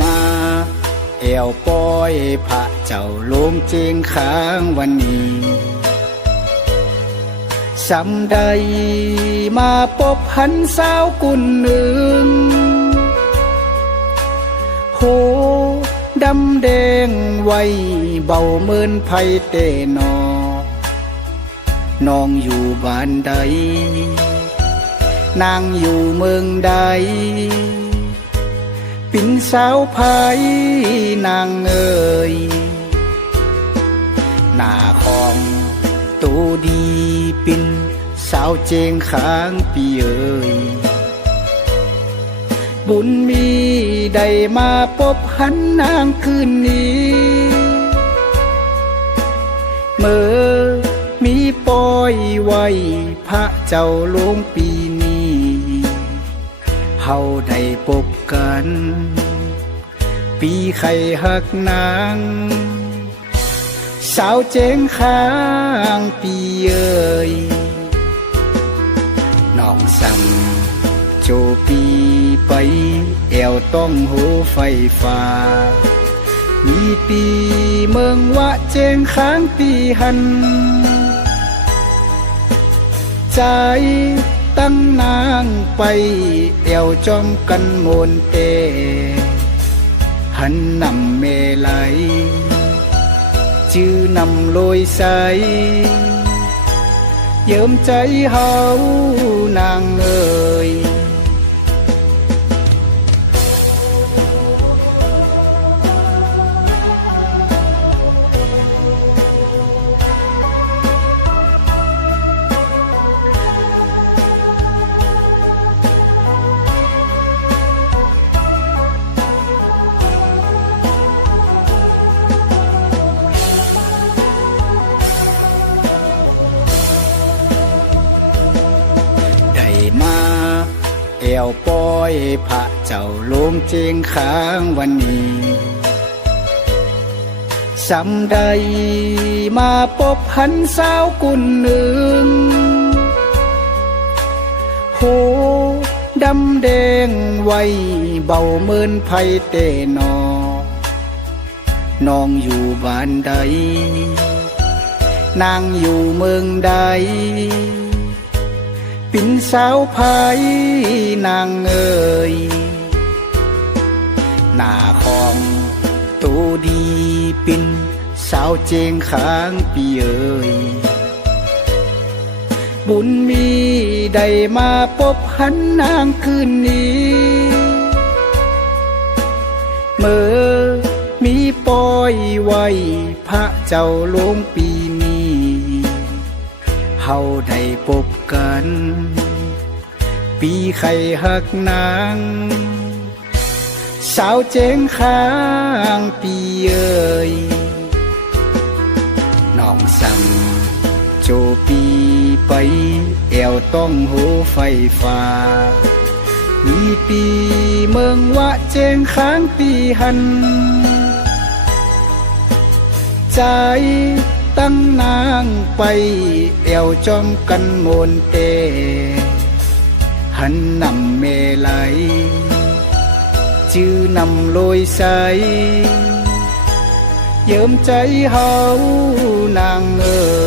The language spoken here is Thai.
มาเอวปอยพระเจ้าลงเจงค้างวันนี้สำใดมาพบหันสาวกุนหนึ่งโหดำแดงไว้เบาเมินไผเตนอ น้องอยู่บ้านใด นางอยู่เมืองใด ปิ่นสาวไผนางเอ่ยหน้าของตูดีปิ่นสาวเจงค้างปีเอ่ยบุญมีได้มาพบหันนางคืนนี้เมื่อมีปอยไว้พระเจ้าหลวงปีนาได้พบกัน ปีไข่หักนาง สาวเจงค้างปีเอ่ยน้องสั่งโจปีไปแอวต้องหูไฟฟ้า มีปีเมืองวะเจงค้างปีหัน ใจ ตั้งนางไปเอวจอมกันโมนเต หันนำเมลัยจื้อนำลอยใสเยิมใจเฮานางเอ่ย วปอยพระเจ้าลงเจงค้างวันนี้สำใดมาพบหันสาวกุนหนึ่งโหดำแดงไว้เบาเมินไผเตนอ น้องอยู่บ้านใด นางอยู่เมืองใด ปิ่นสาวไผนางเอ่ยหน้าของตูดีปิ่นสาวเจงค้างปีเอ่ยบุญมีได้มาพบหันนางคืนนี้เมื่อมีปอยไว้พระเจ้าลงปี ฮาได้พบกัน ปีไข่หักนาง สาวเจงค้างปีเอ่ยน้องสั่งโจปีไปแอวต้องหูไฟฟ้ามีปีเมืองวะเจงค้างปีหัน ใจ ตั้งนางไปเอวจอมกันโมนเต หันนำเมลัยจื้อนำลอยใสเยิมใจเฮานางเอ๋